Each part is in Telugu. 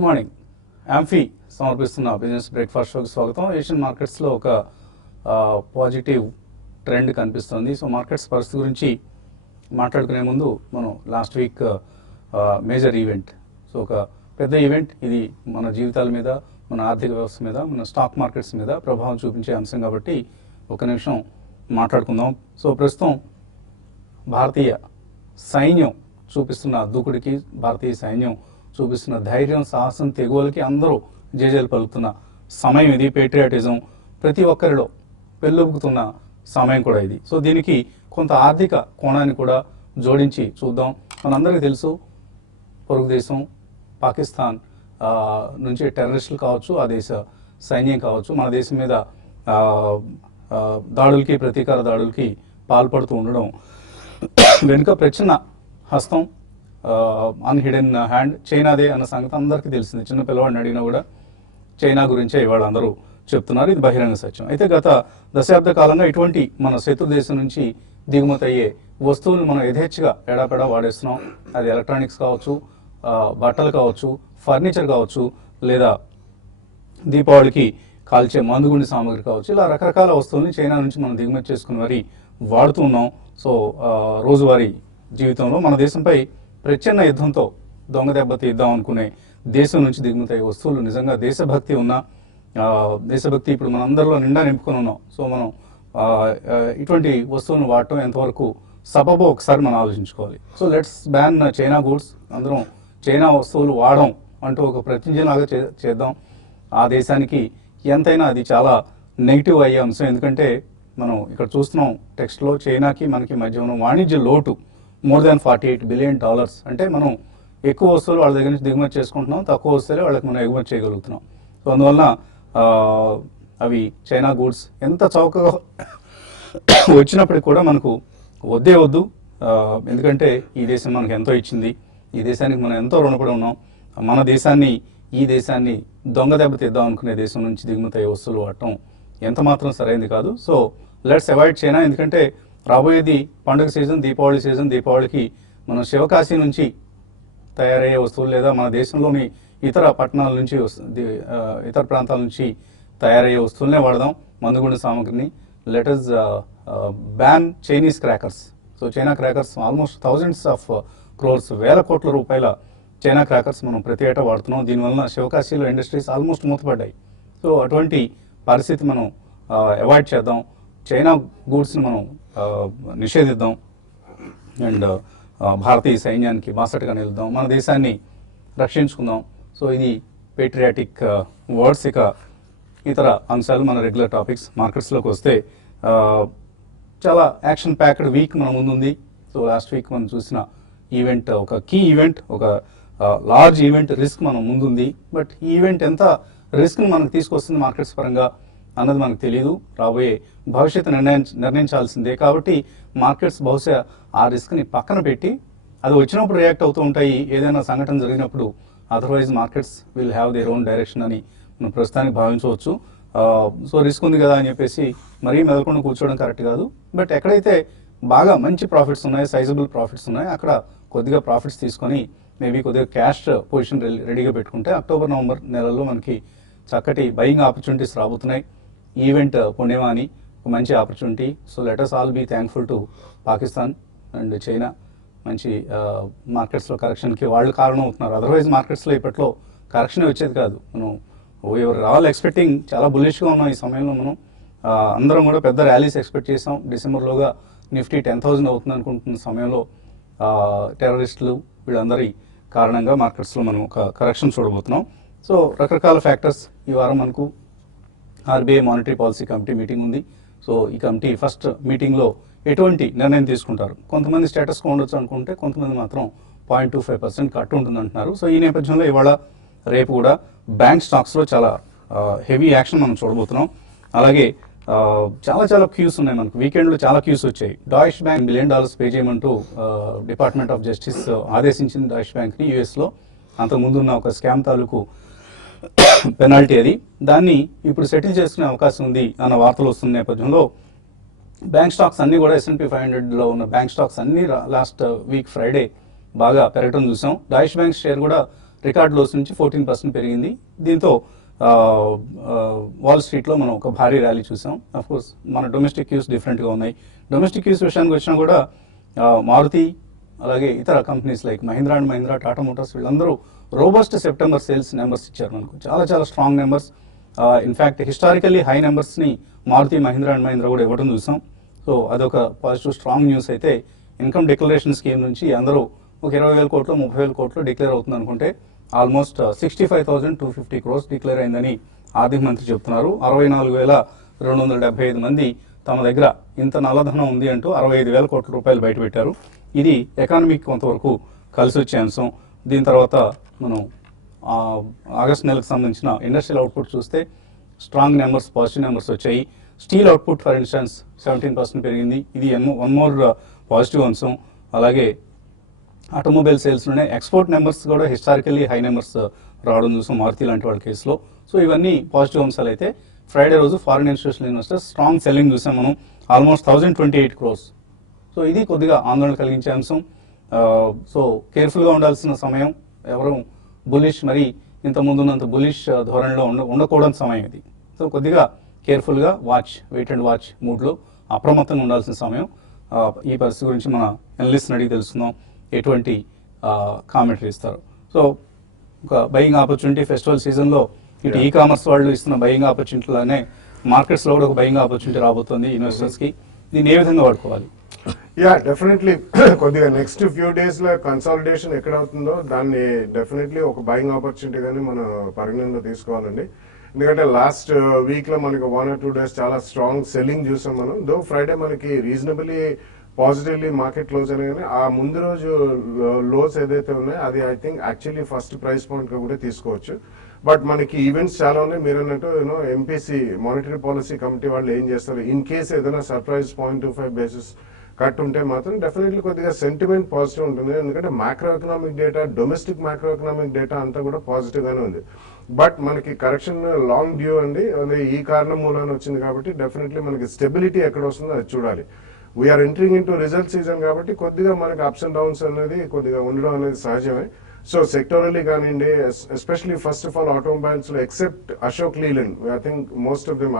Good morning. యాంఫీ సమర్పిస్తున్న బిజినెస్ బ్రేక్ఫాస్ట్ షోకి స్వాగతం. ఏషియన్ మార్కెట్స్లో ఒక పాజిటివ్ ట్రెండ్ కనిపిస్తుంది. సో మార్కెట్స్ పరిస్థితి గురించి మాట్లాడుకునే ముందు మనం last week major event, so ఒక పెద్ద ఈవెంట్, ఇది మన జీవితాల మీద, మన ఆర్థిక వ్యవస్థ మీద, మన స్టాక్ మార్కెట్స్ మీద ప్రభావం చూపించే అంశం కాబట్టి ఒక నిమిషం మాట్లాడుకుందాం. సో ప్రస్తుతం భారతీయ సైన్యం చూపిస్తున్న దూకుడికి, భారతీయ సైన్యం చూపిస్తున్న ధైర్యం, సాహసం, తెగువలకి అందరూ జేజేలు పలుకుతున్న సమయం ఇది. పేట్రియాటిజం ప్రతి ఒక్కరిలో పెళ్ళుబుకుతున్న సమయం కూడా ఇది. సో దీనికి కొంత ఆర్థిక కోణాన్ని కూడా జోడించి చూద్దాం. మనందరికీ తెలుసు, పొరుగు దేశం పాకిస్తాన్ నుంచి టెర్రరిస్టులు కావచ్చు, ఆ దేశ సైన్యం కావచ్చు, మన దేశం మీద దాడులకి, ప్రతీకార దాడులకి పాల్పడుతూ ఉండడం వెనుక ప్రచ్ఛన్న హస్తం, అన్హిడెన్ హ్యాండ్ చైనాదే అన్న సంగతి అందరికీ తెలిసింది. చిన్న పిల్లవాడిని అడిగినా కూడా చైనా గురించే ఇవాళ అందరూ చెప్తున్నారు. ఇది బహిరంగ సత్యం. అయితే గత దశాబ్ద కాలంగా ఇటువంటి మన శత్రు దేశం నుంచి దిగుమతి అయ్యే వస్తువులను మనం యథేచ్ఛగా ఎడాపెడా వాడేస్తున్నాం. అది ఎలక్ట్రానిక్స్ కావచ్చు, బట్టలు కావచ్చు, ఫర్నిచర్ కావచ్చు, లేదా దీపావళికి కాల్చే మందుగుండి సామాగ్రి కావచ్చు, ఇలా రకరకాల వస్తువుల్ని చైనా నుంచి మనం దిగుమతి చేసుకుని మరి వాడుతూ ఉన్నాం. సో రోజువారీ జీవితంలో మన దేశంపై ప్రచ్ఛన్న యుద్ధంతో దొంగ దెబ్బ తీద్దాం అనుకునే దేశం నుంచి దిగుమతి అయ్యే వస్తువులు నిజంగా దేశభక్తి ఉన్న దేశభక్తి ఇప్పుడు మన అందరిలో నిండా నింపుకొని ఉన్నాం. సో మనం ఇటువంటి వస్తువులను వాడటం ఎంతవరకు సబబో ఒకసారి మనం ఆలోచించుకోవాలి. So let's ban China goods, అందరం చైనా వస్తువులు వాడడం అంటూ ఒక ప్రతిజ్ఞలాగా చేద్దాం. ఆ దేశానికి ఎంతైనా అది చాలా నెగిటివ్ అయ్యే అంశం. ఎందుకంటే మనం ఇక్కడ చూస్తున్నాం టెక్స్ట్లో చైనాకి మనకి మధ్య ఉన్న వాణిజ్య లోటు మోర్ దాన్ $48 బిలియన్. అంటే మనం ఎక్కువ వస్తువులు వాళ్ళ దగ్గర నుంచి దిగుమతి చేసుకుంటున్నాం, తక్కువ వస్తువులే వాళ్ళకి మనం ఎగుమతి చేయగలుగుతున్నాం. సో అందువలన అవి చైనా గూడ్స్ ఎంత చౌకగా వచ్చినప్పటికి కూడా మనకు వద్దే వద్దు. ఎందుకంటే ఈ దేశం మనకు ఎంతో ఇచ్చింది, ఈ దేశానికి మనం ఎంతో రుణపడి ఉన్నాం. మన దేశాన్ని, ఈ దేశాన్ని దొంగ దెబ్బ తీద్దాం అనుకునే దేశం నుంచి దిగుమతి అయ్యే వస్తువులు వాడటం ఎంత మాత్రం సరైనది కాదు. So let's avoid China. ఎందుకంటే రాబోయేది పండుగ సీజన్, దీపావళి సీజన్. దీపావళికి మనం శివకాశి నుంచి తయారయ్యే వస్తువులు లేదా మన దేశంలోని ఇతర పట్టణాల నుంచి, ఇతర ప్రాంతాల నుంచి తయారయ్యే వస్తువులనే వాడదాం, మందుగుండు సామాగ్రిని. Let us ban Chinese crackers. So China crackers almost thousands of crores, వేల కోట్ల రూపాయల చైనా క్రాకర్స్ మనం ప్రతి ఏటా వాడుతున్నాం. దీనివల్ల శివకాశీలో ఇండస్ట్రీస్ ఆల్మోస్ట్ మూతపడ్డాయి. సో అటువంటి పరిస్థితి మనం అవాయిడ్ చేద్దాం. చైనా గూడ్స్ని మనం నిషేధిద్దాం అండ్ భారతీయ సైన్యానికి బాసటగా నిలుద్దాం, మన దేశాన్ని రక్షించుకుందాం. సో ఇది పేట్రియాటిక్ వర్డ్స్. ఇక ఇతర అంశాలు, మన రెగ్యులర్ టాపిక్స్. మార్కెట్స్లోకి వస్తే చాలా యాక్షన్ ప్యాక్డ్ వీక్ మన ముందుంది. సో లాస్ట్ వీక్ మనం చూసిన ఈవెంట్ ఒక కీ ఈవెంట్, ఒక లార్జ్ ఈవెంట్, రిస్క్ మనం ముందుంది. బట్ ఈ ఈవెంట్ ఎంత రిస్క్ని మనకు తీసుకొస్తుంది మార్కెట్స్ పరంగా అన్నది మనకు తెలియదు. రాబోయే భవిష్యత్తు నిర్ణయించాల్సిందే. కాబట్టి మార్కెట్స్ బహుశా ఆ రిస్క్ని పక్కన పెట్టి అది వచ్చినప్పుడు రియాక్ట్ అవుతూ ఉంటాయి, ఏదైనా సంఘటన జరిగినప్పుడు. Otherwise markets will have their own direction అని మనం ప్రస్తుతానికి భావించవచ్చు. సో రిస్క్ ఉంది కదా అని చెప్పేసి మరీ మెదలకుండా కూర్చోవడం కరెక్ట్ కాదు. బట్ ఎక్కడైతే బాగా మంచి ప్రాఫిట్స్ ఉన్నాయి, సైజబుల్ ప్రాఫిట్స్ ఉన్నాయి, అక్కడ కొద్దిగా ప్రాఫిట్స్ తీసుకొని మేబీ కొద్దిగా క్యాష్ పొజిషన్ రెడీగా పెట్టుకుంటే అక్టోబర్, నవంబర్ నెలల్లో మనకి చక్కటి బయింగ్ ఆపర్చునిటీస్ రాబోతున్నాయి. ఈవెంట్ పుణ్యమా అని ఒక మంచి opportunity. So let us all be thankful to Pakistan and China. మంచి మార్కెట్స్లో కరెక్షన్కి వాళ్ళు కారణం అవుతున్నారు. అదర్వైజ్ మార్కెట్స్లో ఇప్పట్లో కరెక్షన్ వచ్చేది కాదు. మనం ఎవరు ఆల్ ఎక్స్పెక్టింగ్, చాలా బుల్లిష్గా ఉన్నాం ఈ సమయంలో. మనం అందరం కూడా పెద్ద ర్యాలీస్ ఎక్స్పెక్ట్ చేసాం. డిసెంబర్లోగా నిఫ్టీ 10,000 అవుతుంది అనుకుంటున్న సమయంలో టెర్రరిస్టులు వీళ్ళందరి కారణంగా మార్కెట్స్లో మనం ఒక కరెక్షన్ చూడబోతున్నాం. సో రకరకాల ఫ్యాక్టర్స్. ఈ వారం మనకు RBI monetary policy committee meeting ఉంది. సో ఈ కమిటీ ఫస్ట్ మీటింగ్లో ఎటువంటి నిర్ణయం తీసుకుంటారు? కొంతమంది స్టేటస్గా ఉండొచ్చు అనుకుంటే, కొంతమంది మాత్రం 0.25% కట్ ఉంటుంది అంటున్నారు. సో ఈ నేపథ్యంలో ఇవాళ రేపు కూడా బ్యాంక్ స్టాక్స్లో చాలా హెవీ యాక్షన్ మనం చూడబోతున్నాం. అలాగే చాలా క్యూస్ ఉన్నాయి మనకు. వీకెండ్లో చాలా క్యూస్ వచ్చాయి. డాయిష్ బ్యాంక్ $1 బిలియన్ పే చేయమంటూ డిపార్ట్మెంట్ ఆఫ్ జస్టిస్ ఆదేశించింది డాయిష్ బ్యాంక్ని యూఎస్లో. అంతకుముందున్న ఒక స్కామ్ తాలూకు పెనాల్టీ అది. దాన్ని ఇప్పుడు సెటిల్ చేసుకునే అవకాశం ఉంది అన్న వార్తలు వస్తున్న నేపథ్యంలో బ్యాంక్ స్టాక్స్ అన్నీ కూడా S&P 500లో ఉన్న బ్యాంక్ స్టాక్స్ అన్నీ లాస్ట్ వీక్ ఫ్రైడే బాగా పెరగడం చూసాం. డాయిష్ బ్యాంక్ షేర్ కూడా రికార్డ్ లోస్ నుంచి 14% పెరిగింది. దీంతో వాల్ స్ట్రీట్లో మనం ఒక భారీ ర్యాలీ చూసాం. అఫ్ కోర్స్ మన డొమెస్టిక్ క్యూస్ డిఫరెంట్గా ఉన్నాయి. డొమెస్టిక్ క్యూస్ విషయానికి వచ్చినా కూడా మారుతి అలాగే ఇతర companies like Mahindra and Mahindra, Tata motors వీళ్ళందరూ రోబస్ట్ సెప్టెంబర్ సేల్స్ నెంబర్స్ ఇచ్చారు మనకు. చాలా చాలా strong numbers. In fact historically high నెంబర్స్ని మారుతి, మహీంద్రా అండ్ మహీంద్రా కూడా ఇవ్వడం చూసాం. సో అదొక పాజిటివ్ స్ట్రాంగ్ న్యూస్. అయితే ఇన్కమ్ డిక్లరేషన్ స్కీమ్ నుంచి అందరూ ఒక 20,000 కోట్లు 30,000 కోట్లు డిక్లేర్ అవుతుంది అనుకుంటే ఆల్మోస్ట్ 65,250 crores డిక్లేర్ అయిందని ఆర్థిక మంత్రి చెప్తున్నారు. 64,275 మంది తమ దగ్గర ఇంత నల్లధనం ఉంది అంటూ 65,000 కోట్ల రూపాయలు బయటపెట్టారు. ఇది ఎకానమీకి కొంతవరకు కలిసి వచ్చే అంశం. దీని తర్వాత మనం ఆగస్ట్ నెలకు సంబంధించిన ఇండస్ట్రియల్ అవుట్పుట్ చూస్తే స్ట్రాంగ్ నెంబర్స్, పాజిటివ్ నెంబర్స్ వచ్చాయి. స్టీల్ అవుట్పుట్ ఫర్ ఇన్స్టెన్స్ 17% పెరిగింది. ఇది వన్ మోర్ పాజిటివ్ అంశం. అలాగే ఆటోమొబైల్ సేల్స్లోనే ఎక్స్పోర్ట్ నెంబర్స్ కూడా హిస్టారికల్లీ హై నెంబర్స్ రావడం చూసాం మారుతి లాంటి వాళ్ళ కేసులో. సో ఇవన్నీ పాజిటివ్ అంశాలు. అయితే ఫ్రైడే రోజు foreign institutional investors strong selling చూసాం మనం, ఆల్మోస్ట్ 1,028 crores. సో ఇది కొద్దిగా ఆందోళన కలిగించే అంశం. సో కేర్ఫుల్గా ఉండాల్సిన సమయం. ఎవరు బులిష్ మరి ఇంత ముందున్నంత బులిష్ ధోరణిలో ఉండకూడని సమయం ఇది. సో కొద్దిగా కేర్ఫుల్గా వెయిట్ అండ్ వాచ్ మూడ్లో అప్రమత్తంగా ఉండాల్సిన సమయం. ఈ పరిస్థితి గురించి మన ఎనలిస్ట్ని అడిగి తెలుసుకుందాం ఎటువంటి కామెంటరీ ఇస్తారు. సో ఒక బయింగ్ ఆపర్చునిటీ ఫెస్టివల్ సీజన్లో ఇటు ఈ కామర్స్ వాళ్ళు ఇస్తున్న బయింగ్ ఆపర్చునిటీలోనే మార్కెట్స్లో కూడా ఒక బయింగ్ ఆపర్చునిటీ రాబోతుంది ఇన్వెస్టర్స్కి. దీన్ని ఏ విధంగా వాడుకోవాలి? డెఫినెట్లీ కొద్దిగా నెక్స్ట్ ఫ్యూ డేస్ లో కన్సాలిడేషన్ ఎక్కడ అవుతుందో దాన్ని డెఫినెట్లీ ఒక బయింగ్ ఆపర్చునిటీగానే మనం పరిగణనలో తీసుకోవాలండి. ఎందుకంటే లాస్ట్ వీక్ లో మనకి 1 or 2 days చాలా స్ట్రాంగ్ సెల్లింగ్ చూసాం మనం. దో ఫ్రైడే మనకి రీజనబుల్లీ పాజిటివ్లీ మార్కెట్ క్లోజ్ అయినా కానీ ఆ ముందు రోజు లోస్ ఏదైతే ఉన్నాయో అది I think actually first price point గా కూడా తీసుకోవచ్చు. బట్ మనకి ఈవెంట్స్ చాలా ఉన్నాయి. మీరు అన్నట్టు ఎంపీసీ మానిటరీ పాలసీ కమిటీ వాళ్ళు ఏం చేస్తారు, ఇన్ కేసు ఏదైనా సర్ప్రైజ్ 0.25 basis కట్ ఉంటే మాత్రం డెఫినెట్లీ కొద్దిగా సెంటిమెంట్ పాజిటివ్ ఉంటుంది. ఎందుకంటే macro economic data, domestic macro economic data అంతా కూడా పాజిటివ్ గానే ఉంది. బట్ మనకి కరెక్షన్ లాంగ్ డ్యూ అండి, ఈ కారణం మూలాన వచ్చింది కాబట్టి డెఫినెట్లీ మనకి స్టెబిలిటీ ఎక్కడ వస్తుందో అది చూడాలి. We're entering into result season కాబట్టి కొద్దిగా మనకి అప్స్ అండ్ డౌన్స్ అనేది కొద్దిగా ఉండడం అనేది సహజమే. సో సెక్టోరల్లీ కానివ్వండి, especially first of all automobiles లో except Ashok Leyland, I think most of them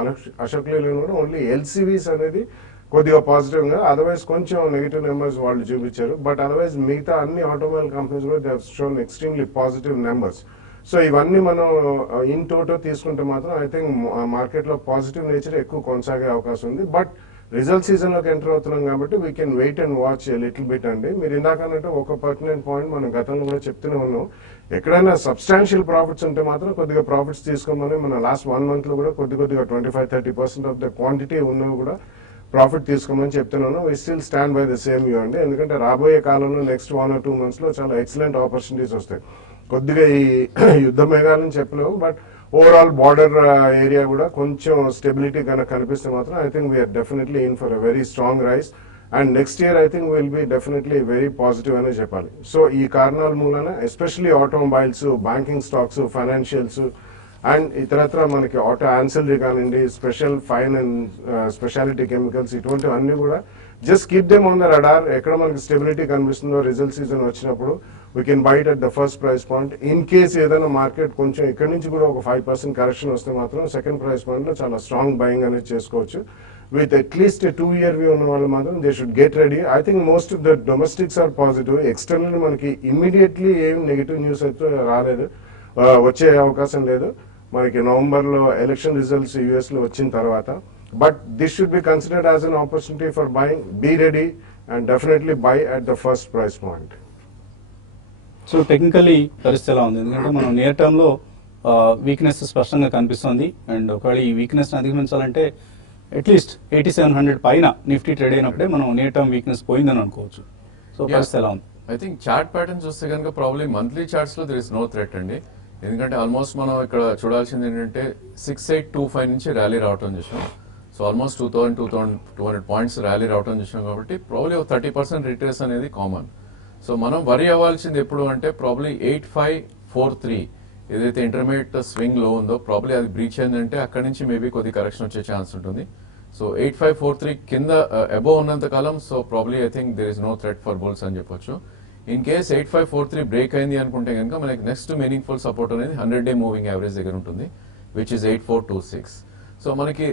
Ashok Leyland కూడా ఓన్లీ ఎల్సీవీస్ అనేది కొద్దిగా పాజిటివ్ గా, అదర్వైజ్ కొంచెం నెగిటివ్ నెంబర్స్ వాళ్ళు చూపించారు. బట్ అదర్వైజ్ మిగతా అన్ని ఆటోమొబైల్ కంపెనీస్ కూడా they have shown extremely positive numbers. So ఇవన్నీ మనం ఇన్ టోటో తీసుకుంటే మాత్రం ఐ థింక్ మార్కెట్ లో పాజిటివ్ నేచర్ ఎక్కువ కొనసాగే అవకాశం ఉంది. బట్ రిజల్ట్ సీజన్ లోకి ఎంటర్ అవుతున్నాం కాబట్టి we can wait and watch little bit అండి. మీరు ఇందాకన్నట్టు ఒక పర్టినెంట్ పాయింట్ మనం గతంలో కూడా చెప్తూనే ఉన్నాం, ఎక్కడైనా సబ్స్టాన్షియల్ ప్రాఫిట్స్ ఉంటే మాత్రం కొద్దిగా ప్రాఫిట్స్ తీసుకోమని మన లాస్ట్ 1 month లో కూడా కొద్దిగా 25-30% ఆఫ్ ద క్వాంటిటీ ఉన్నవి కూడా ప్రాఫిట్ తీసుకోమని చెప్తున్నాను. We still stand by the same view అండి. ఎందుకంటే రాబోయే కాలంలో నెక్స్ట్ 1 or 2 months లో చాలా ఎక్సలెంట్ ఆపర్చునిటీస్ వస్తాయి. కొద్దిగా ఈ యుద్ధ మేఘాలని చెప్పలేము, బట్ ఓవరాల్ బార్డర్ ఏరియా కూడా కొంచెం స్టెబిలిటీ కనుక కనిపిస్తే మాత్రం I think we're definitely in for a very strong rise. And next year I think will be definitely very positive అనే చెప్పాలి. సో ఈ కారణాల మూలన especially automobiles, banking stocks, financials and ఇతరత్ర మనకి ఆటో యాన్సిలరీ కానివ్వండి, special fine and speciality chemicals, ఇటువంటివన్నీ కూడా just keep them on the radar. ఎక్కడ మనకి స్టెబిలిటీ కనిపిస్తుందో రిజల్ట్ సీజన్ వచ్చినప్పుడు we can bite at the first price point. In case ఏదైనా మార్కెట్ కొంచెం ఇక్కడి నుంచి కూడా ఒక 5% కరెక్షన్ వస్తే మాత్రం సెకండ్ ప్రైస్ పాయింట్ లో చాలా స్ట్రాంగ్ బయింగ్ అనేది చేసుకోవచ్చు. విత్ అట్లీస్ట్ 2-year వ్యూ ఉన్న వాళ్ళు మాత్రం they should get ready. I think most of the domestics are positive. External మనకి ఇమ్మీడియట్లీ ఏం నెగిటివ్ న్యూస్ అయితే రాలేదు, వచ్చే అవకాశం లేదు. మనకి నవంబర్లో ఎలక్షన్ రిజల్ట్స్ యూఎస్ లో వచ్చిన తర్వాత. But this should be considered as an opportunity for buying. Be ready and definitely buy at the first price point. So technically పరిస్థితి ఎలా ఉంది? ఎందుకంటే మనం నియర్ టర్మ్లో వీక్నెస్ స్పష్టంగా కనిపిస్తుంది. అండ్ ఒకవేళ ఈ వీక్నెస్ని అధిగమించాలంటే అట్లీస్ట్ 8700 పైన నిఫ్టీ ట్రేడ్ అయినప్పుడే మనం నియర్ టర్మ్ వీక్నెస్ పోయిందని అనుకోవచ్చు. సో పరిస్థితి ఎలా ఉంది? ఐ థింక్ చార్ట్ ప్యాటర్న్ చూస్తే కనుక ప్రాబ్లీ మంత్లీ చార్ట్స్ లో దర్ ఇస్ నో థ్రెట్ అండి. ఎందుకంటే ఆల్మోస్ట్ మనం ఇక్కడ చూడాల్సింది ఏంటంటే 6825 నుంచి ర్యాలీ రావటం చూసాం. సో ఆల్మోస్ట్ 2200 పాయింట్స్ ర్యాలీ రావటం చూసాం కాబట్టి ప్రాబ్లీ 30% రిట్రేస్ అనేది కామన్. సో మనం వరి అవ్వాల్సింది ఎప్పుడు అంటే ప్రాబ్లీ 8543 ఏదైతే ఇంటర్మీడియట్ స్వింగ్ లో ఉందో ప్రాబ్లీ అది బ్రీచ్ అయిందంటే అక్కడి నుంచి మేబీ కొద్ది కరెక్షన్ వచ్చే ఛాన్స్ ఉంటుంది. సో 8543 కింద అబోవ్ ఉన్నంత కాలం so probably I think there is no threat for bulls అని చెప్పొచ్చు. ఇన్ కేస్ 8543 బ్రేక్ అయింది అనుకుంటే కనుక మనకి నెక్స్ట్ మీనింగ్ఫుల్ సపోర్ట్ అనేది 100-day మూవింగ్ యావరేజ్ దగ్గర ఉంటుంది, విచ్ ఇస్ 8426. సో మనకి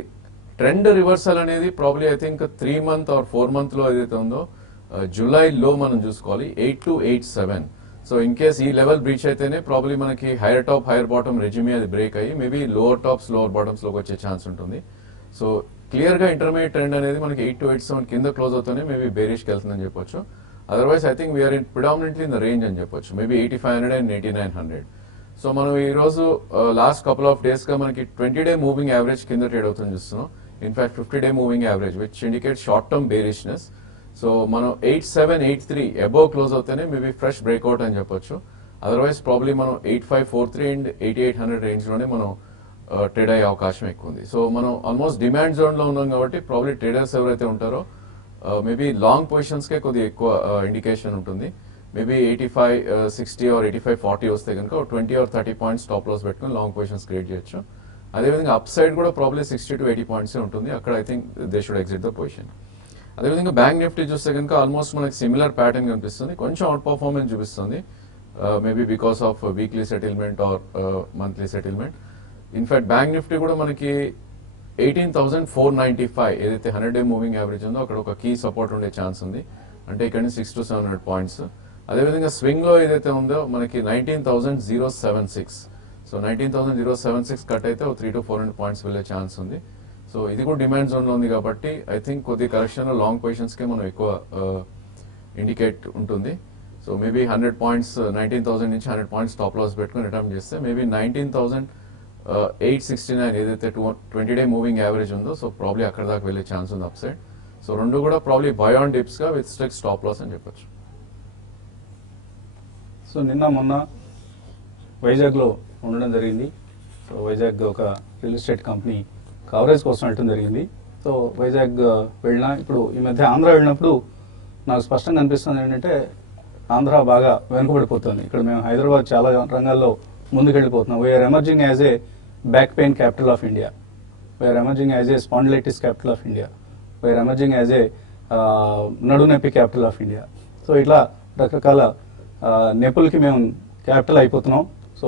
ట్రెండ్ రివర్సల్ అనేది probably I think 3 month or 4 month లో ఏదైతే ఉందో జూలైలో మనం చూసుకోవాలి 8287. సో ఇన్ కేస్ ఈ లెవెల్ బ్రీచ్ అయితేనే ప్రాబ్లీ మనకి hire top hire bottom resume అది బ్రేక్ అయ్యి maybe lower tops lower bottoms లోకి వచ్చే ఛాన్స్ ఉంటుంది. సో క్లియర్ గా ఇంటర్మీడియట్ ట్రెండ్ అనేది మనకి 8287 కింద క్లోజ్ అవుతూనే మేబీ బేరిష్కి వెళ్తుందని చెప్పొచ్చు. Otherwise I think we're predominantly in the range అని చెప్పొచ్చు, మేబీ 8500 అండ్ 8900. సో మనం ఈ రోజు లాస్ట్ కపుల్ ఆఫ్ డేస్ గా మనకి 20-day మూవింగ్ యావరేజ్ కింద ట్రేడ్ అవుతుంది చూస్తున్నాం. In fact 50-day moving average which indicate short term బేరిష్నెస్. సో మనం 8783 అబోవ్ క్లోజ్ అవుతేనే మేబీ ఫ్రెష్ బ్రేక్అవుట్ అని చెప్పొచ్చు. అదర్వైజ్ ప్రాబ్లీ మనం 8543 అండ్ 8800 రేంజ్ లోనే మనం ట్రేడ్ అయ్యే అవకాశం ఎక్కువ ఉంది. సో మనం ఆల్మోస్ట్ డిమాండ్ జోన్ లో ఉన్నాం కాబట్టి ప్రాబ్లీ ట్రేడర్స్ ఎవరైతే ఉంటారో మేబీ లాంగ్ పొజిషన్స్ కే కొద్దిగా ఎక్కువ ఇండికేషన్ ఉంటుంది. మేబీ 8560 ఆర్ 8540 వస్తే కనుక 20 or 30 పాయింట్స్ టాప్ లాస్ పెట్టుకుని లాంగ్ పొజిషన్స్ క్రియేట్ చేయొచ్చు. అదేవిధంగా అప్ సైడ్ కూడా ప్రాబ్లీ 60 to 80 పాయింట్స్ ఉంటుంది, అక్కడ I think they should exit the position. అదేవిధంగా బ్యాంక్ నిఫ్టీ చూస్తే కనుక ఆల్మోస్ట్ మనకి సిమిలర్ ప్యాటర్న్ కనిపిస్తుంది, కొంచెం అవుట్ పర్ఫార్మెన్స్ చూపిస్తుంది, maybe because of weekly settlement or monthly settlement. In fact bank Nifty కూడా మనకి 18,495 ఏదైతే 100-day మూవింగ్ యావరేజ్ ఉందో అక్కడ ఒక కీ సపోర్ట్ ఉండే ఛాన్స్ ఉంది, అంటే ఇక్కడ నుంచి 600 to 700 పాయింట్స్. అదేవిధంగా స్వింగ్ లో ఏదైతే ఉందో మనకి 19,076. సో 19,076 కట్ అయితే 300 to 400 పాయింట్స్ వెళ్ళే ఛాన్స్ ఉంది. సో ఇది కూడా డిమాండ్ జోన్ లో ఉంది కాబట్టి ఐ థింక్ కొద్ది కరెక్షన్ లో లాంగ్ పొజిషన్స్ కే మనం ఎక్కువ ఇండికేట్ ఉంటుంది. సో మేబీ 100 పాయింట్స్ 19,000 నుంచి 100 పాయింట్స్ టాప్ లాస్ పెట్టుకుని రిటర్న్ చేస్తే మేబీ 19,869 ఏదైతే 20-day మూవింగ్ యావరేజ్ ఉందో సో ప్రాబ్లీ అక్కడ దాకా వెళ్ళే ఛాన్స్ ఉంది అప్ సైడ్. సో రెండు కూడా ప్రాబ్లీ బై ఆన్ డిప్స్ గా విత్ స్ట్రిక్ట్ స్టాప్ లాస్ అని చెప్పొచ్చు. సో నిన్న మొన్న వైజాగ్లో ఉండడం జరిగింది. సో వైజాగ్ ఒక రియల్ ఎస్టేట్ కంపెనీ కవరేజ్ కోసం వెళ్ళడం జరిగింది. సో వైజాగ్ వెళ్ళినా ఇప్పుడు ఈ మధ్య ఆంధ్ర వెళ్ళినప్పుడు నాకు స్పష్టంగా అనిపిస్తుంది ఏంటంటే ఆంధ్ర బాగా వెనుకబడిపోతుంది. ఇక్కడ మేము హైదరాబాద్ చాలా రంగాల్లో ముందుకెళ్ళిపోతున్నాం. We are emerging as a back pain capital of India, we are emerging as a spondylitis capital of India, we are emerging as a నడునొప్పి క్యాపిటల్ ఆఫ్ ఇండియా. సో ఇట్లా రకరకాల నొప్పులకి మేము క్యాపిటల్ అయిపోతున్నాం. సో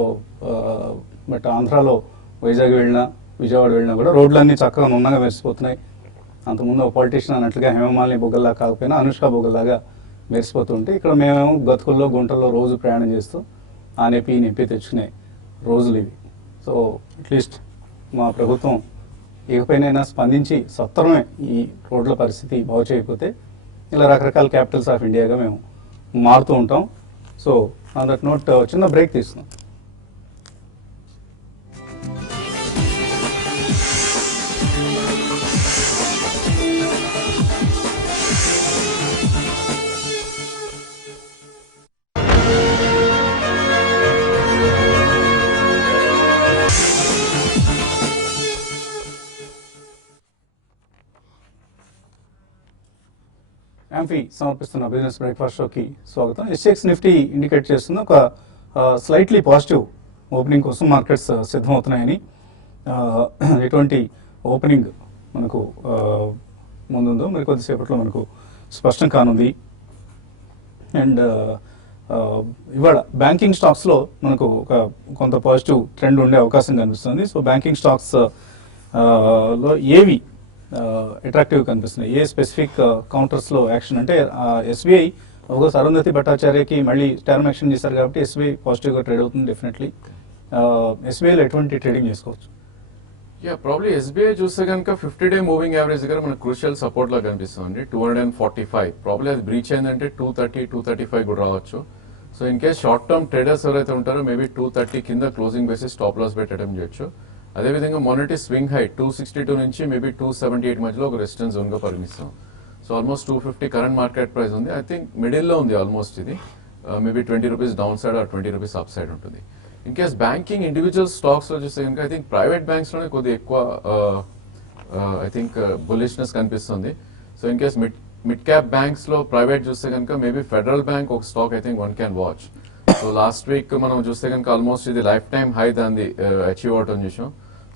బట్ ఆంధ్రాలో వైజాగ్ వెళ్ళినా విజయవాడ వెళ్ళినా కూడా రోడ్లన్నీ చక్కగా నున్నగా మెరిసిపోతున్నాయి. అంతకుముందు ఒక పొలిటీషియన్ అన్నట్లుగా హేమమాలిని బొగ్గల్లా కాకపోయినా అనుష్క బొగ్గల్లాగా మెరిసిపోతుంటే ఇక్కడ మేము గతుకుల్లో గుంటల్లో రోజు ప్రయాణం చేస్తూ ఆ నొప్పి తెచ్చుకునే రోజులు ఇవి. సో అట్లీస్ట్ మా ప్రభుత్వం ఇకపైనైనా స్పందించి సత్వరమే ఈ రోడ్ల పరిస్థితి బాగు చేయకపోతే ఇలా రకరకాల క్యాపిటల్స్ ఆఫ్ ఇండియాగా మేము మారుతూ ఉంటాం. సో ఆన్ దట్ నోట్ చిన్న బ్రేక్ తీసుకున్నాం. యాంఫీ సమర్పిస్తున్న బిజినెస్ బ్రేక్ఫాస్ట్ షోకి స్వాగతం. ఎస్ఎక్స్ నిఫ్టీ ఇండికేట్ చేస్తున్న ఒక స్లైట్లీ పాజిటివ్ ఓపెనింగ్ కోసం మార్కెట్స్ సిద్ధమవుతున్నాయని, ఎటువంటి ఓపెనింగ్ మనకు ముందుందో మరి కొద్దిసేపట్లో మనకు స్పష్టం కానుంది. అండ్ ఇవాళ బ్యాంకింగ్ స్టాక్స్లో మనకు ఒక కొంత పాజిటివ్ ట్రెండ్ ఉండే అవకాశం కనిపిస్తుంది. సో బ్యాంకింగ్ స్టాక్స్ లో ఏవి అట్రాక్టివ్ కనిపిస్తున్నాయి, ఏ స్పెసిఫిక్ కౌంటర్స్లో యాక్షన్ అంటే ఎస్బీఐ ఒక అరుంధతి భట్టాచార్యకి మళ్ళీ టర్మ్ యాక్షన్ చేశారు కాబట్టి ఎస్బీఐ పాజిటివ్గా ట్రేడ్ అవుతుంది డెఫినెట్లీ. ఎస్బీఐలో ఎటువంటి ట్రేడింగ్ చేసుకోవచ్చు? ప్రాబ్లీ ఎస్బీఐ చూస్తే కనుక 50-day మూవింగ్ యావరేజ్ దగ్గర మనకు క్రూషియల్ సపోర్ట్ లా కనిపిస్తుంది 245. ప్రాబ్లీ అది బ్రీచ్ అయిందంటే 230, 235 కూడా రావచ్చు. So in case short term traders ఎవరైతే ఉంటారో మేబీ 230 కింద క్లోజింగ్ బేసిస్ స్టాప్ లాస్ పెట్టడం చేయొచ్చు. అదేవిధంగా మొన్నటి స్వింగ్ హై 262 నుంచి మేబీ 278 మధ్యలో ఒక రెసిస్టెన్స్ జోన్ గా పరిగణిస్తాం. So almost 250 current market price ఉంది. ఐ థింక్ మిడిల్ లో ఉంది ఆల్మోస్ట్ ఇది, maybe 20 rupees down side or 20 rupees up side ఉంటుంది. In case banking individual stocks లో చూస్తే కనుక ఐ థింక్ ప్రైవేట్ బ్యాంక్స్ లోనే కొద్దిగా ఎక్కువ ఐ థింక్ బులిష్నెస్ కనిపిస్తుంది. So in case mid cap banks లో ప్రైవేట్ చూస్తే కనుక మేబీ ఫెడరల్ బ్యాంక్ ఒక stock I think one can watch. So last week మనం చూస్తే కనుక ఆల్మోస్ట్ ఇది లైఫ్ టైమ్ హై దాన్ని అచీవ్ అవటం చూసాం.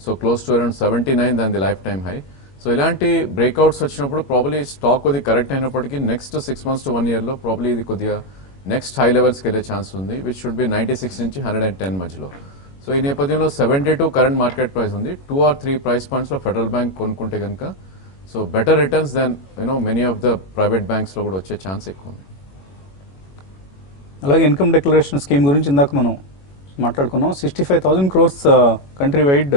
సో క్లోజ్ టు అరౌండ్ 79 దాని లైఫ్ టైమ్ హై. సో ఇలాంటి బ్రేక్అవుట్స్ వచ్చినప్పుడు ప్రాబ్లీ స్టాక్ కొద్దిగా కరెక్ట్ అయినప్పటికీ నెక్స్ట్ 6 months to 1 year లో ప్రాబ్లీ ఇది కొద్దిగా నెక్స్ట్ హై లెవెల్స్కి వెళ్ళే ఛాన్స్ ఉంది, విచ్ షుడ్ బి 96 నుంచి 110 మధ్యలో. సో ఈ నేపథ్యంలో 72 కరెంట్ మార్కెట్ ప్రైస్ ఉంది. 2 or 3 ప్రైస్ పాయింట్స్ లో ఫెడరల్ బ్యాంక్ కొనుక్కుంటే కనుక so better returns than many of the private banks లో కూడా వచ్చే ఛాన్స్ ఎక్కువ ఉంది. అలాగే ఇన్కమ్ డిక్లరేషన్ స్కీమ్ గురించి ఇందాక మనం మాట్లాడుకున్నాం. 65,000 crores కంట్రీ వైడ్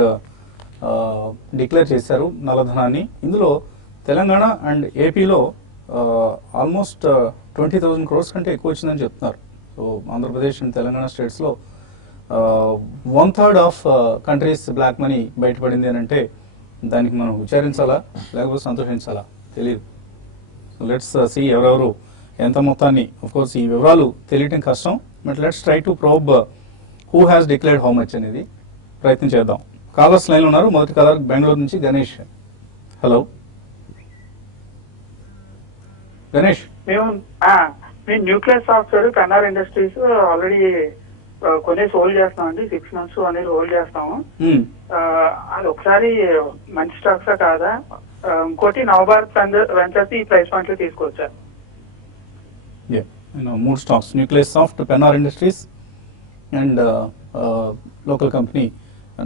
డిక్లేర్ చేశారు నల్లధనాన్ని. ఇందులో తెలంగాణ అండ్ ఏపీలో ఆల్మోస్ట్ 20,000 crores కంటే ఎక్కువ వచ్చిందని చెప్తున్నారు. సో ఆంధ్రప్రదేశ్ అండ్ తెలంగాణ స్టేట్స్లో 1/3 ఆఫ్ కంట్రీస్ బ్లాక్ మనీ బయటపడింది అని అంటే దానికి మనం విచారించాలా లేకపోతే సంతోషించాలా తెలియదు. సో లెట్స్ సీ ఎవరెవరు ఎంత మొత్తాన్ని, ఆఫ్ కోర్స్ ఈ వివరాలు తెలియటం కష్టం, but let's try to probe who has declared how much అనేది ప్రయత్నం చేద్దాం. కాలర్స్ లైన్లో ఉన్నారు. మొదటి కాలర్ బెంగళూరు నుంచి గణేష్. హలో గణేష్. మేము nucleus software Pennar industries already కొన్ని హోల్డ్ చేస్తాం అండి. 6 months అనేది హోల్డ్ చేస్తాము. అది ఒకసారి మంచి స్టాక్సా కాదా? ఇంకోటి నవభారత్ వెంచర్స్ ఈ ప్రైస్ పాయింట్ లో తీసుకొచ్చారు. మూడు stocks, Nucleus Soft, Pennar Industries and local company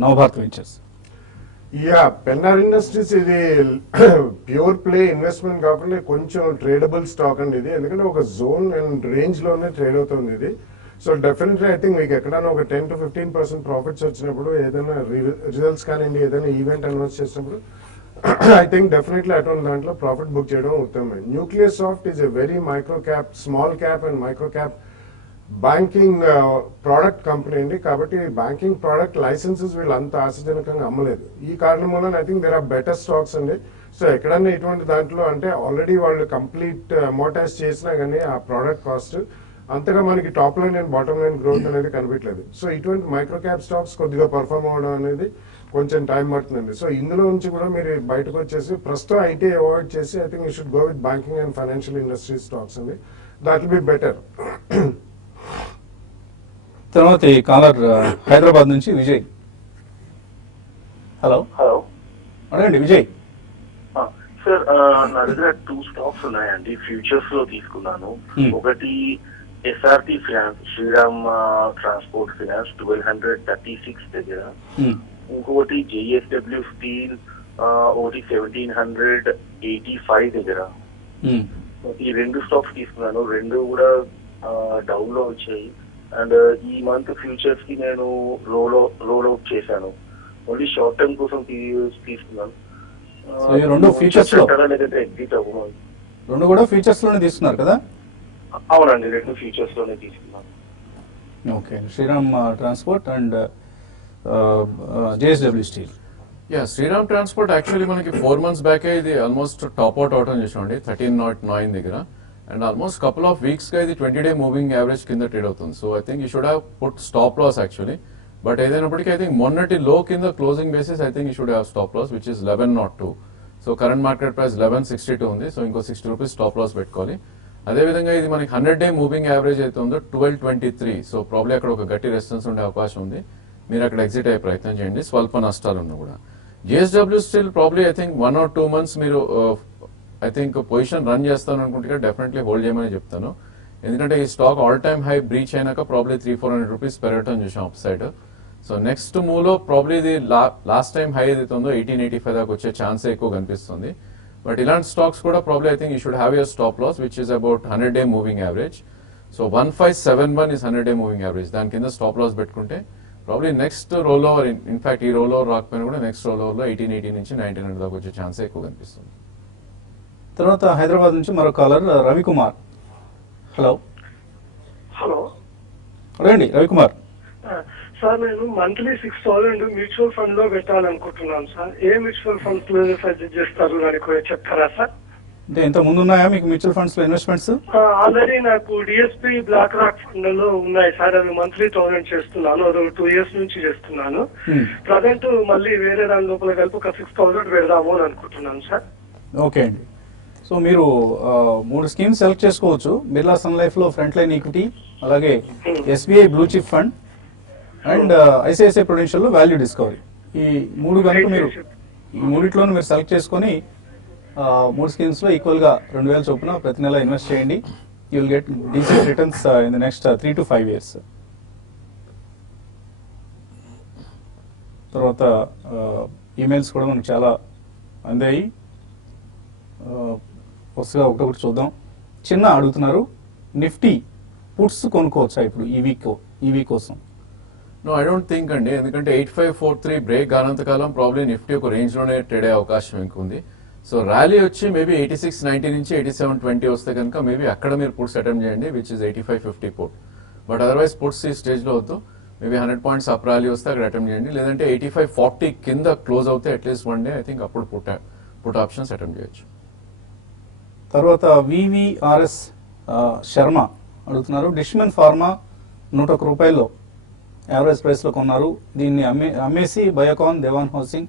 Navbharat Ventures. Yeah, Pennar Industries ఇది ప్యూర్ ప్లే ఇన్వెస్ట్మెంట్ కాకుండా కొంచెం ట్రేడబుల్ స్టాక్ అండి ఇది. ఎందుకంటే ఒక జోన్ అండ్ రేంజ్ లోనే ట్రేడ్ అవుతుంది ఇది. సో డెఫినెట్లీ ఐ థింక్ మీకు ఎక్కడైనా ఒక 10 to 15% ప్రాఫిట్స్ వచ్చినప్పుడు, ఏదైనా రిజల్ట్స్ కానివ్వండి, ఏదైనా ఈవెంట్ అనౌన్స్ చేసినప్పుడు ఐ థింక్ డెఫినెట్లీ అటువంటి దాంట్లో ప్రాఫిట్ బుక్ చేయడం ఉత్తమం. Nucleus soft is a very micro cap, small cap and micro cap banking product company అండి. కాబట్టి బ్యాంకింగ్ ప్రోడక్ట్ లైసెన్సెస్ వీళ్ళు అంత ఆశాజనకంగా అమ్మలేదు. ఈ కారణం వల్ల I think there are better stocks అండి. సో ఎక్కడన్నా ఇటువంటి దాంట్లో అంటే ఆల్రెడీ వాళ్ళు కంప్లీట్ అమోటైజ్ చేసినా కానీ ఆ ప్రోడక్ట్ కాస్ట్ అంతగా మనకి top line and bottom line growth అనేది కనిపించలేదు. సో ఇటువంటి మైక్రో క్యాప్ స్టాక్స్ కొద్దిగా పర్ఫార్మ్ అవ్వడం అనేది కొంచెం టైం పడుతుందండి. సో ఇందులో నుంచి కూడా మీరు బయటకు వచ్చేసి ప్రస్తుతం ఐటీ అవాయిడ్ చేసి I think you should go with banking and financial industry stocks అండి. That will be better. తర్వాత ఈ కాలర్ హైదరాబాద్ నుంచి విజయ్. హలో హలో అడగండి విజయ్. సార్, నా దగ్గర 2 స్టాక్స్ ఉన్నాయండి. ఫ్యూచర్స్ లో తీసుకున్నాను. ఒకటి SRT Finance, Shriram Transport Finance 1236 దగ్గర. ఇంకొకటి జేఎస్డబ్ల్యూ స్టీల్ ఒకటి 1785 దగ్గర. ఈ 2 స్టాక్స్ తీసుకున్నాను. 2 కూడా డౌన్ లో వచ్చాయి. అండ్ ఈ మంత్ ఫ్యూచర్స్ కి నేను రోల్ అవుట్ చేశాను. ఓన్లీ షార్ట్ టర్మ్ కోసం తీసుకున్నాను. రెండు ఫ్యూచర్స్ లో, లేదంటే ఎగ్జిట్ అవ్వను. 2 కూడా ఫ్యూచర్స్ లోనే తీసుకున్నారు కదా? అవునండి, 2 ఫ్యూచర్స్ లోనే తీసుకున్నాను. Okay, Shriram Transport and JSW Steel. Yeah, Shriram Transport actually మనకి 4 months బ్యాకే ఇది ఆల్మోస్ట్ టాప్ అవుట్ అవటం చూసామండి 1309 దగ్గర. And almost couple of weeks గా ఇది 20-day మూవింగ్ యావరేజ్ కింద ట్రేడ్ అవుతుంది. So I think you should have put stop loss actually. But ఏదైనప్పటికీ ఐ థింక్ మొన్నటి లో కింద closing basis I think you should have stop loss which is 1102. So current market price 1162 ఉంది. సో ఇంకో 60 రూపీస్ స్టాప్ లాస్ పెట్టుకోవాలి. అదేవిధంగా ఇది మనకి 100-day మూవింగ్ యావరేజ్ అయితే ఉందో 1223. సో ప్రాబ్లీ అక్కడ ఒక గట్టి రెసిస్టెన్స్ ఉండే అవకాశం ఉంది. మీరు అక్కడ ఎగ్జిట్ అయ్యే ప్రయత్నం చేయండి స్వల్ప నష్టాలు ఉన్నా కూడా. JSW still probably I think 1 or 2 months మీరు ఐ థింక్ పొజిషన్ రన్ చేస్తాను అనుకుంటే డెఫినెట్లీ హోల్డ్ చేయమని చెప్తాను. ఎందుకంటే ఈ stock all time high breach అయినాక ప్రాబ్లీ 300-400 రూపీస్ పెరగటం చూసాం upside. So next move లో ప్రాబ్లీ ఇది లాస్ట్ టైం హై ఏదైతే ఉందో 1885 దాకా వచ్చే ఛాన్సే ఎక్కువ కనిపిస్తుంది. బట్ ఇలాంటి స్టాక్స్ కూడా probably I think you should have your stop loss which is about 100-day moving average. So 1571 is 100-day moving average. దాని కింద స్టాప్ లాస్ పెట్టుకుంటే probably next roll over, in fact ఈ రోల్ ఓవర్ రాకపోయినా కూడా నెక్స్ట్ రోల్ ఓవర్ లో 1880 నుంచి 1900 దాకా వచ్చే ఛాన్సే ఎక్కువ కనిపిస్తుంది. తర్వాత హైదరాబాద్ నుంచి మరో కాలర్ రవికుమార్. హలో హలో అడగండి రవికుమార్. సార్, నేను మంత్లీ 6000 మ్యూచువల్ ఫండ్ లో పెట్టాలనుకుంటున్నాను సార్. ఏ మ్యూచువల్ ఫండ్స్ లో సజెస్ట్ చేస్తారు దానికి చెప్తారా సార్? అంటే ఇంత ముందు ఉన్నాయా మీకు మ్యూచువల్ ఫండ్స్ లో ఇన్వెస్ట్మెంట్స్? ఆల్రెడీ నాకు డిఎస్పీ బ్లాక్ రాక్ ఫండ్ లో ఉన్నాయి సార్. అవి మంత్లీ 1000 చేస్తున్నాను. అది 2 years నుంచి చేస్తున్నాను. ప్రజెంట్ మళ్ళీ వేరే దాని లోపల కలిపి ఒక 6000 పెడదాము అని అనుకుంటున్నాను సార్. ఓకే అండి. సో మీరు 3 స్కీమ్స్ సెలెక్ట్ చేసుకోవచ్చు. బిర్లా సన్ లైఫ్ లో ఫ్రంట్ లైన్ ఈక్విటీ, అలాగే SBI blue chip fund and ICICI Prudential లో వాల్యూ డిస్కవరీ. ఈ 3 కనుక మీరు ఈ 3 మీరు సెలెక్ట్ చేసుకొని 3 స్కీమ్స్ లో ఈక్వల్ గా 2000 చొప్పున ప్రతి నెల ఇన్వెస్ట్ చేయండి. You will get decent returns in the next 3 to 5 years. తర్వాత ఈమెయిల్స్ కూడా మనకు చాలా అందాయి. వరుసగా ఒకటొకటి చూద్దాం. చిన్న అడుగుతున్నారు, నిఫ్టీ పుట్స్ కొనుక్కోవచ్చా ఇప్పుడు ఈ వీక్ కోసం? నో, ఐ డోంట్ థింక్ అండి, ఎందుకంటే 8543 బ్రేక్ కానంతకాలం ప్రాబ్లీ నిఫ్టీ ఒక రేంజ్ లోనే ట్రేడ్ అయ్యే అవకాశం ఎక్కువ ఉంది. సో ర్యాలీ వచ్చి మేబీ 8690 నుంచి 8720 వస్తే కనుక మేబీ అక్కడ మీరు పుట్స్ అటెంప్ట్ చేయండి, which is 8550 put. But otherwise puts ఈ స్టేజ్ లో వద్దు. మేబీ 100 పాయింట్స్ అప్ ర్యాలీ వస్తే అక్కడ అటెంప్ట్ చేయండి, లేదంటే 8540 కింద క్లోజ్ అవుతే అట్లీస్ట్ 1 day ఐ థింక్ అప్పుడు పుట్ ఆప్షన్స్ అటెంప్ట్ చేయొచ్చు. తర్వాత వివిఆర్ఎస్ శర్మ అడుగుతున్నారు, డిష్మన్ ఫార్మా 101 రూపాయల్లో యావరేజ్ ప్రైస్లో కొన్నారు, దీన్ని అమ్మేసి బయోకాన్, దేవాన్ హౌసింగ్,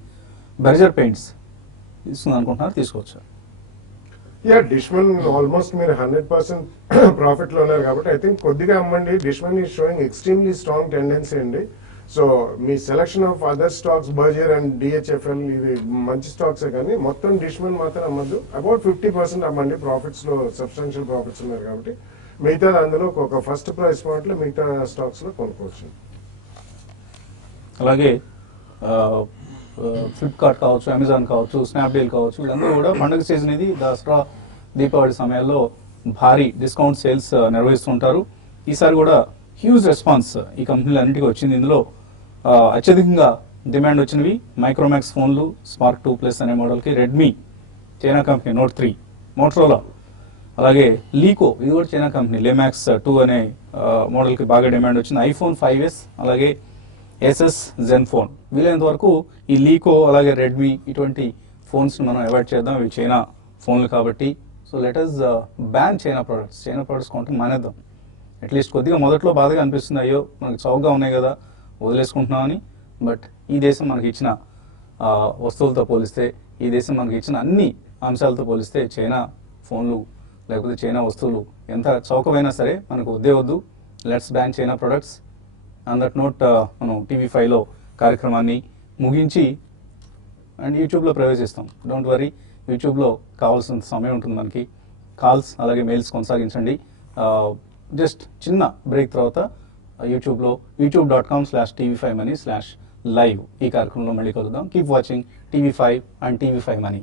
బెర్జర్ పెయింట్స్ తీసుకుంది అనుకుంటున్నారు, తీసుకోవచ్చు? యా, డిష్మన్ ఆల్మోస్ట్ మీరు 100% ప్రాఫిట్ లో ఉన్నారు కాబట్టి ఐ థింక్ కొద్దిగా అమ్మండి. Dishman is showing extremely strong tendency అండి. సో మీ selection of other stocks Berger and DHFL ఇవి మంచి స్టాక్సే, కానీ మొత్తం డిష్మన్ మాత్రం అమ్మద్దు. అబౌట్ 50% అమ్మండి. ప్రాఫిట్స్ లో సబ్స్టాన్షియల్ ప్రాఫిట్స్ ఉన్నారు కాబట్టి మిగతా అందులో ఒక ఫస్ట్ ప్రైస్ పాయింట్ లో మిగతా స్టాక్స్ లో కొనుక్కోవచ్చు. అలాగే ఫ్లిప్కార్ట్ కావచ్చు, అమెజాన్ కావచ్చు, స్నాప్డీల్ కావచ్చు, వీళ్ళందరూ కూడా పండుగ సీజన్ ఇది, దసరా దీపావళి సమయాల్లో భారీ డిస్కౌంట్ సేల్స్ నిర్వహిస్తుంటారు. ఈసారి కూడా హ్యూజ్ రెస్పాన్స్ ఈ కంపెనీలన్నింటికి వచ్చింది. ఇందులో అత్యధికంగా డిమాండ్ వచ్చినవి మైక్రోమాక్స్ ఫోన్లు, స్పార్క్ 2+ అనే మోడల్కి, Redmi China company note 3, Motorola, అలాగే లీకో ఇది కూడా చైనా కంపెనీ లేమాక్స్ 2 అనే మోడల్కి బాగా డిమాండ్ వచ్చింది. ఐఫోన్ 5s, అలాగే ఎస్ఎస్ జెన్ ఫోన్. వీలైనంత వరకు ఈ లీకో అలాగే రెడ్మీ ఇటువంటి ఫోన్స్ మనం అవాయిడ్ చేద్దాం, ఇవి చైనా ఫోన్లు కాబట్టి. So let us ban China products కొంటే మానేద్దాం. అట్లీస్ట్ కొద్దిగా మొదట్లో బాధగా అనిపిస్తుంది, అయ్యో మనకి చౌకగా ఉన్నాయి కదా వదిలేసుకుంటున్నామని. బట్ ఈ దేశం మనకి ఇచ్చిన వస్తువులతో పోలిస్తే, ఈ దేశం మనకి ఇచ్చిన అన్ని అంశాలతో పోలిస్తే చైనా ఫోన్లు లేకపోతే చైనా వస్తువులు ఎంత చౌకమైనా సరే మనకు వద్దే వద్దు. Let's ban China products. On that note మనం TV5లో కార్యక్రమాన్ని ముగించి అండ్ యూట్యూబ్లో ప్రవేశిస్తాం. డోంట్ వరీ, యూట్యూబ్లో కావాల్సిన సమయం ఉంటుంది మనకి. కాల్స్ అలాగే మెయిల్స్ కొనసాగించండి. జస్ట్ చిన్న బ్రేక్ తర్వాత యూట్యూబ్లో youtube.com/TV5 money/live ఈ కార్యక్రమంలో మళ్ళీ కలుద్దాం. Keep watching TV5 and TV5 Money.